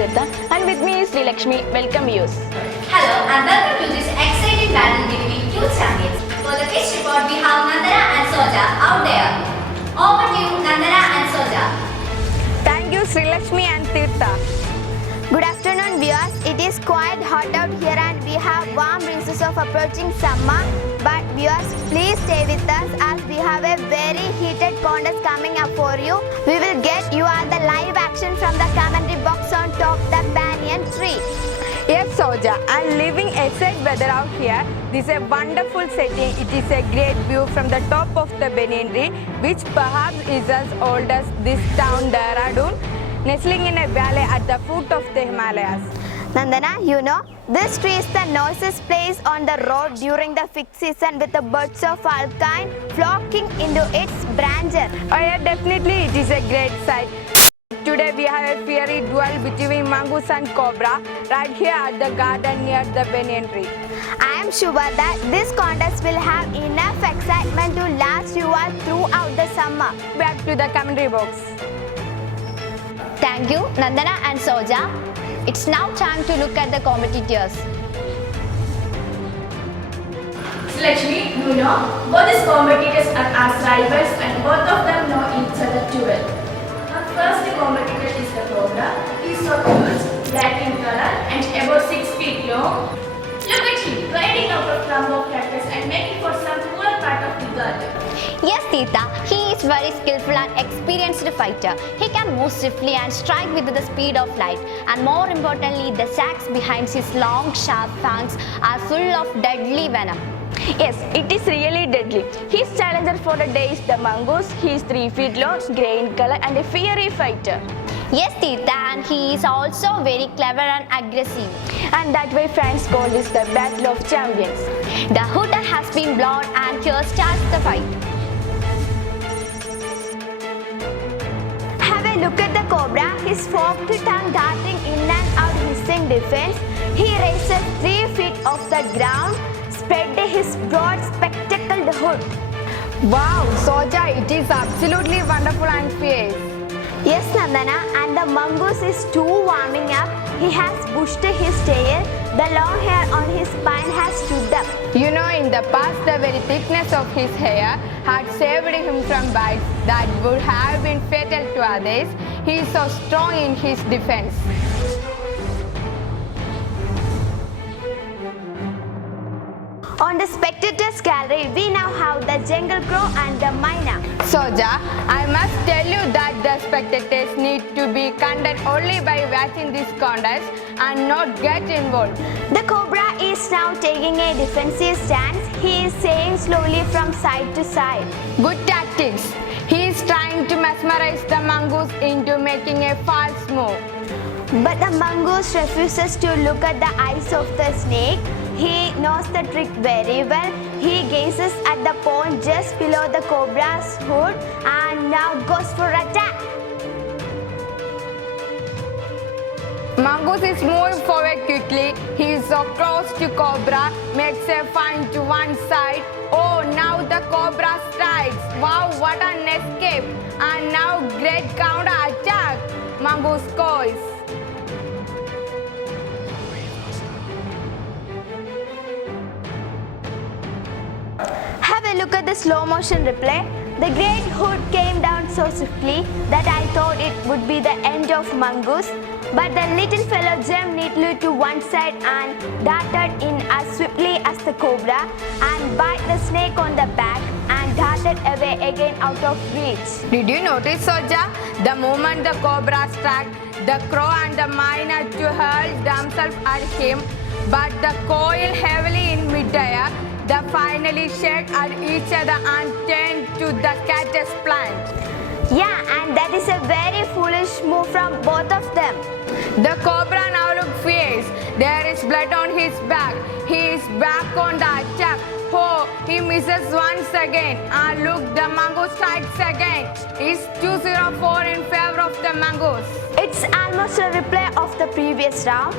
Tirtha and with me is Sri Lakshmi. Welcome viewers. Hello and welcome to this exciting battle between two champions. For the pitch report we have Nandana and Soja out there. Over to you Nandana and Soja. Thank you Sri Lakshmi and Tirtha. Good afternoon viewers. It is quite hot out here and we have warm breezes of approaching summer. But viewers, please stay with us as we have a very heated contest coming up for you. We will get you all the live action from the commentary box on top the banyan tree. Yes Soja, and living excellent weather out here. This is a wonderful setting. It is a great view from the top of the banyan tree, which perhaps is as old as this town Dehradun, nestling in a valley at the foot of the Himalayas. Nandana, you know, this tree is the noisiest place on the road during the fig season with the birds of all kind flocking into its branches. Oh yeah, definitely it is a great sight. Today we have a fiery duel between mongoose and cobra right here at the garden near the banyan tree. I am sure that this contest will have enough excitement to last you all throughout the summer. Back to the commentary box. Thank you Nandana and Soja. It's now time to look at the competitors. Lakshmi, you know, both these competitors are as rivals and both of them know each other too well. Our first competitor is the cobra. He is so huge, black in color and about 6 feet long. Look at him, riding out of clump of cactus and making for some poor part of the garden. Yes Tirtha, he is very skillful and experienced fighter. He can move swiftly and strike with the speed of light. And more importantly, the sacs behind his long sharp fangs are full of deadly venom. Yes, it is really deadly. His challenger for the day is the mongoose. He is 3 feet long, grey in color and a fiery fighter. Yes Tirtha, and he is also very clever and aggressive. And that way France call this the Battle of Champions. The hooter has been blown and here starts the fight. Have a look at the cobra, his forked tongue darting in and out hissing defense. He raises 3 feet off the ground, spread his broad spectacled hood. Wow, Soja, it is absolutely wonderful and fierce. Yes, Nandana, and the mongoose is too warming up. He has bushed his tail. The long hair on his spine has stood up. You know, in the past, the very thickness of his hair had saved him from bites that would have been fatal to others. He is so strong in his defense. On the spectators gallery, we now have the jungle crow and the myna. Soja, I must tell you that the spectators need to be content only by watching this contest and not get involved. The cobra is now taking a defensive stance. He is saying slowly from side to side. Good tactics. He is trying to mesmerize the mongoose into making a false move. But the mongoose refuses to look at the eyes of the snake. He knows the trick very well. He gazes at the pond just below the cobra's hood and now goes for attack. Mongoose is moving forward quickly. He is so close to cobra, makes a find to one side. Oh, now the cobra strikes. Wow, what an escape. And now great counter attack. Mongoose scores. Have a look at the slow motion replay. The great hood came down so swiftly that I thought it would be the end of mongoose. But the little fellow jumped neatly to one side and darted in as swiftly as the cobra and bit the snake on the back and darted away again out of reach. Did you notice, Soja? The moment the cobra struck, the crow and the myna to hurl themselves at him, but the coil heavily in midair. They finally shake at each other and tend to the cactus plant. Yeah, and that is a very foolish move from both of them. The cobra now looks fierce. There is blood on his back. He is back on the attack. Oh, he misses once again. And look, the mongoose strikes again. It's 2-0-4 in favor of the mongoose. It's almost a replay of the previous round.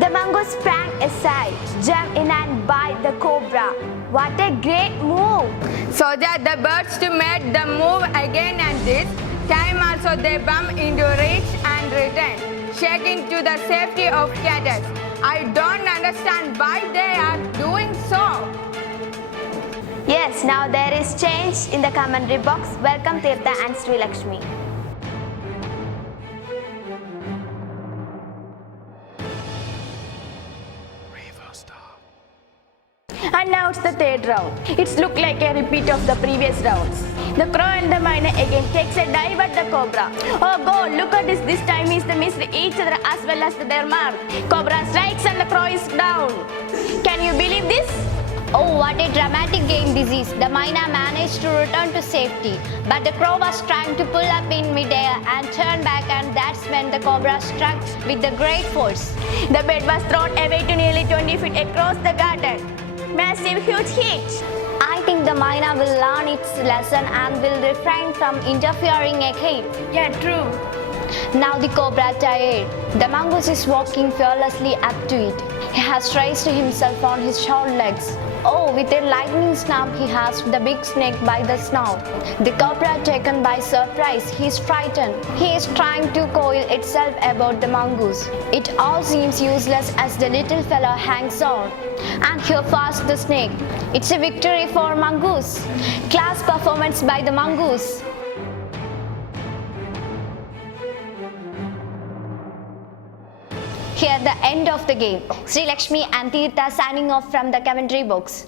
The mongoose sprang aside, jumped in and bit the cobra. What a great move! Soja, the birds to made the move again and this time also they bump into reach and return. check into the safety of cadets. I don't understand why they are doing so. Yes, now there is change in the commentary box. Welcome Tirtha and Sri Lakshmi. And now it's the third round. It's looked like a repeat of the previous rounds. The crow and the myna again takes a dive at the cobra. Oh God, look at this. This time is they missed each other as well as their mark. Cobra strikes and the crow is down. Can you believe this? Oh, what a dramatic game this is. The myna managed to return to safety, but the crow was trying to pull up in midair and turn back, and that's when the cobra struck with the great force. The bird was thrown away to nearly 20 feet across the garden. Massive, huge hit. I think the myna will learn its lesson and will refrain from interfering again. Yeah, true. Now the cobra tired. The mongoose is walking fearlessly up to it. He has raised himself on his short legs. Oh, with a lightning snap, he has the big snake by the snout. The cobra, taken by surprise, he is frightened. He is trying to coil itself about the mongoose. It all seems useless as the little fellow hangs on. And here fast the snake. It's a victory for mongoose. Class performance by the mongoose. Here the end of the game. Sri Lakshmi and Tirtha signing off from the commentary box.